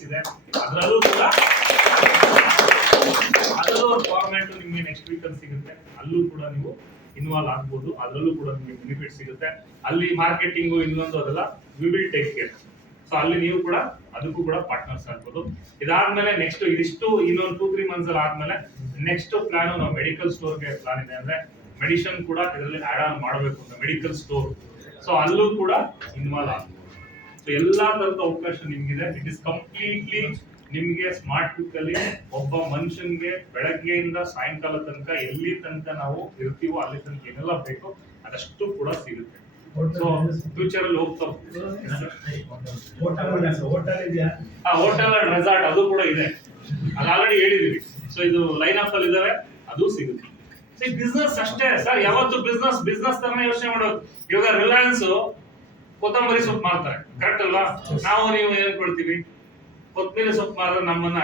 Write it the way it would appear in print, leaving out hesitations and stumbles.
Sites ಇದೆ, ಅದರಲ್ಲೂ ಕೂಡ ಅದರಲ್ಲೂ ಒಂದು ಫಾರ್ಮ್ಯಾಟ್ ನಿಮ್ಗೆ ನೆಕ್ಸ್ಟ್ ವೀಕ್ ಅಲ್ಲಿ ಸಿಗುತ್ತೆ, ಅಲ್ಲೂ ಕೂಡ ನೀವು ಇನ್ವಾಲ್ವ್ ಆಗ್ಬೋದು, ಅದರಲ್ಲೂ ಕೂಡ ನಿಮಗೆ ಬೆನಿಫಿಟ್ ಸಿಗುತ್ತೆ. ಅಲ್ಲಿ ಮಾರ್ಕೆಟಿಂಗು ಇನ್ನೊಂದು ಅದೆಲ್ಲ we will take care. So ಅಲ್ಲಿ ನೀವು ಕೂಡ ಅದಕ್ಕೂ ಕೂಡ ಪಾರ್ಟ್ನರ್ಸ್ ಆಗ್ಬೋದು. ಇದಾದ್ಮೇಲೆ ನೆಕ್ಸ್ಟ್ ಇದಿಷ್ಟು ಇನ್ನೊಂದು 2-3 ಮಂತ್ಸ್ ಅಲ್ಲಿ ಆದ್ಮೇಲೆ ನೆಕ್ಸ್ಟ್ ಪ್ಲಾನ್ ನಾವು ಮೆಡಿಕಲ್ ಸ್ಟೋರ್ಗೆ ಪ್ಲಾನ್ ಇದೆ, ಅಂದ್ರೆ ಮೆಡಿಸಿನ್ ಕೂಡ ಇದರಲ್ಲಿ ಆಡ್ ಆನ್ ಮಾಡಬೇಕು ಅಂತ ಮೆಡಿಕಲ್ ಸ್ಟೋರ್. ಸೊ ಅಲ್ಲೂ ಕೂಡ ಇನ್ವಾಲ್ವ್ ಆಗ್ಬೋದು. ಸೊ ಎಲ್ಲಾ ತರದ ಅವಕಾಶ ನಿಮ್ಗಿದೆ. ಇಟ್ ಇಸ್ ಕಂಪ್ಲೀಟ್ಲಿ ನಿಮ್ಗೆ ಸ್ಮಾರ್ಟ್ ಕ್ವಿಕ್ ಅಲ್ಲಿ ಒಬ್ಬ ಮನುಷ್ಯನ್ಗೆ ಬೆಳಗ್ಗೆಯಿಂದ ಸಾಯಂಕಾಲ ತನಕ ಎಲ್ಲಿ ತನಕ ನಾವು ಇರ್ತೀವೋ ಅಲ್ಲಿ ತನಕ ಏನೆಲ್ಲ ಬೇಕೋ ಅದಷ್ಟು ಕೂಡ ಸಿಗುತ್ತೆ. ಸೊ ಫ್ಯೂಚರ್ ಅಲ್ಲಿ ಹೋಗ್ತಾ ಹೋಟೆಲ್ ರೆಸಾರ್ಟ್ ಅದು ಕೂಡ ಇದೆ, ಅದು ಆಲ್ರೆಡಿ ಹೇಳಿದೀವಿ. ಸೊ ಇದು ಲೈನ್ ಅಪ್ ಅಲ್ಲಿ ಇದಾವೆ, ಅದು ಸಿಗುತ್ತೆ. ಬಿಸ್ನೆಸ್ ಅಷ್ಟೇ ಸರ್, ಯಾವತ್ತು ಬಿಸ್ನೆಸ್ ತರನೇ ಯೋಚನೆ ಮಾಡೋದು. ಇವಾಗ ರಿಲಯನ್ಸ್ ಕೊತ್ತಂಬರಿ ಸೊಪ್ಪು ಮಾರ್ತಾರೆ, ಕರೆಕ್ಟ್ ಅಲ್ವಾ? ನಾವು ನೀವು ಏನ್ ಕೊಡ್ತೀವಿ? ಕೊತ್ತಂಬರಿ ಸೊಪ್ಪು ಮಾರಿದ್ರೆ ನಮ್ಮನ್ನ